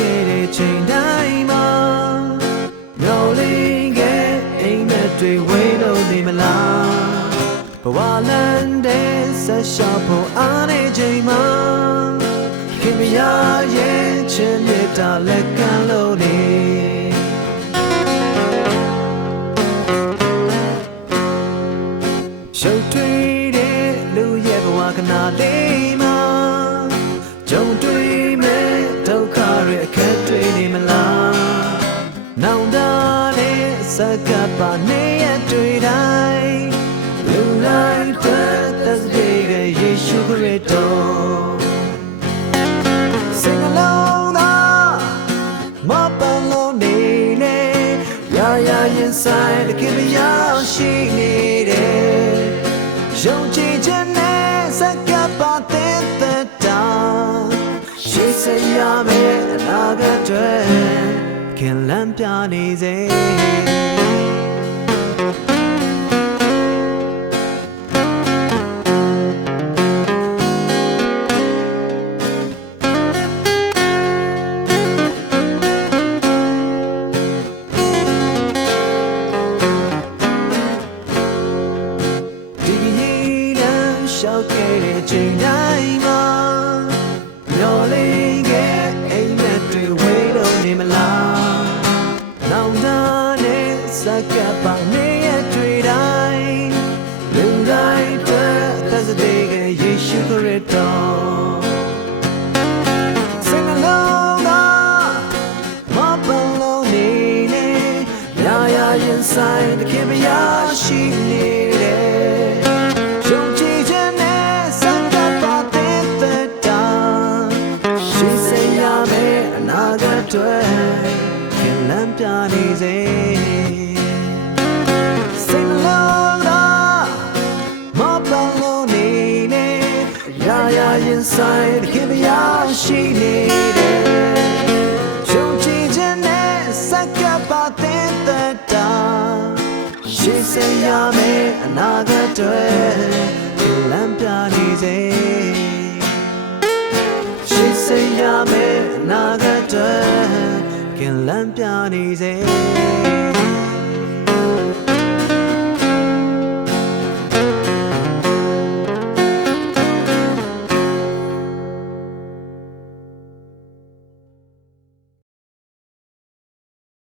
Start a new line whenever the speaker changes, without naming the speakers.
တဲ့ချိန်တိုင်းမှာမျောလင်းခဲ့အိမ်မက်တွေဝေးလို့နေမလားဘဝလန်တဲ့ဆက်ရှောက်ဖို့အားနေချိန်မှာခင်ဗျာရဲ့ချစ်မြတ်တာလက်ကမ်းလို့နေရှုပ်ထွေးတဲ့လူရဲ့ဘဝကနာလေးမှာကြုံတွေ့မဲ့ ဒုက္ခရဲ့အခက်တွေနေမလားနောင်တနဲ့စကားပါနေရတွေ့တိုင်းလူတိုင်းတဲ့သက်သေကယေရှုခရစ်တော် Sing along မပန်လို့နေလေရာရာရင်ဆိုင်တခင်မရရှိနေ ရှိစေရမယ်အနာဂတ်တွေခင်လမ်းပြနေစေဒီကြီးလမ်းလျှောက်ခဲ့တဲ့ချိန်တိုင်း စကားပါနေရတွေ့တိုင်းလူတိုင်းတဲ့သက်စတဲ့ကယေရှုခရစ်တော် Sing along now မပန်လို့နေနေရာရာရင်ဆိုင်တခင်မရရှိနေတယ်ယုံကြည်ခြင်းနဲ့စံကပ်ပါတဲ့တဲ့တာရှိစေရမယ်အနာဂတ်တွေခင်လမ်းပြနေစေ ဆိုင်တခင်မရရှိနေတယ်ယုံကြည်ခြင်းနဲ့စကပ်ပါတဲ့တဲ့တာရှိစေရမယ်အနာဂတ်တွေခင်လမ်းပြနေစေရှိစေရမယ်အနာဂတ်တွေခင်လမ်းပြနေစေ